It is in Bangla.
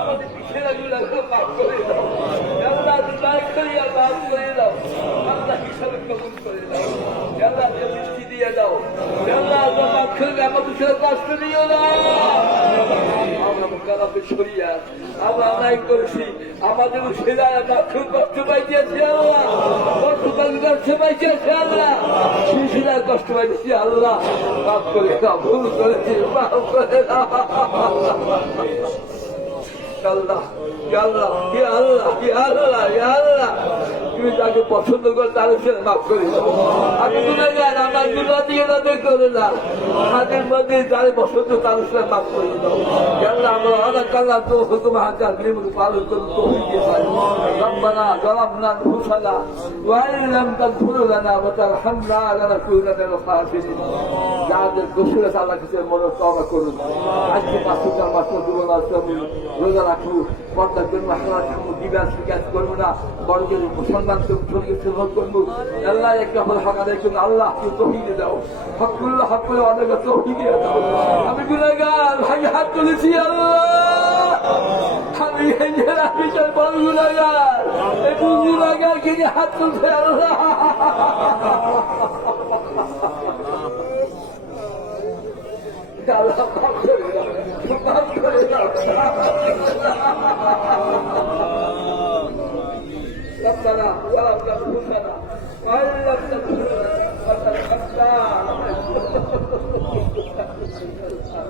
আমাদের পিছের গুলো মাফ করে দাও। আল্লাহ দয়া করিয়া মাফ করে দাও। আল্লাহ হিসাবে কবুল করে দাও। আল্লাহ বৃষ্টি দিয়ে দাও। আল্লাহ মাফ করে আমাদের সাথে কষ্ট দিও না। আমরা নাই করেছি, আমাদের সেরা খুব কষ্ট পাইতেছি আল্লাহ, কষ্ট পাইতেছি আল্লাহ, শিশুরা কষ্ট পাইতেছি আল্লাহ, মাফ করে দাও, ভুল করেছি, মাফ করে দাও আল্লাহ, আল্লাহ, আল্লাহ, আল্লাহ, আল্লাহ, তুমি যাকে পছন্দ করে তার সাথে মাফ করে দাও। আমি গুণাগার, আমার গুণা দিয়ে তাদের করে না, হাতের মধ্যে যারে পছন্দ তার সাথে মাফ করে দাও। আল্লাহ, আমরা অনেক আল্লাহ তো হুকুম হাজার নিয়ম পালন করুন তো হয়ে পারি। রব্বানা যালামনা আনফুসানা ওয়া ইন লাম তাগফির লানা ওয়া তারহামনা লানাকুনা মিনাল খাসিরিন। যাদের দোষী আছে আল্লাহ কাছে মনে তওবা করুন। আজকে মাসুদার মাসুদ জীবন আছে রোজা রাখবো, পর্দার জন্য হাসনা থাকবো, দিবাস কাজ করবো না, বড়দের মুসলমান শরীর সেবন করবো। আল্লাহ একটা হল হকারের জন্য আল্লাহ তৌহিদে দাও, হকগুলো হক করে অনেক তৌহিদে দাও। আমি গুনাহগার, আমি হাত তুলেছি আল্লাহ, আমি বিচার বড় গুনাহগার, এই গুনাহগার কিনে হাত তুলছে আল্লাহ। আল্লাহ মাফ করে দাও, মাফ করে দাও। ربنا ظلمنا انفسنا وان لم تغفر لنا وترحمنا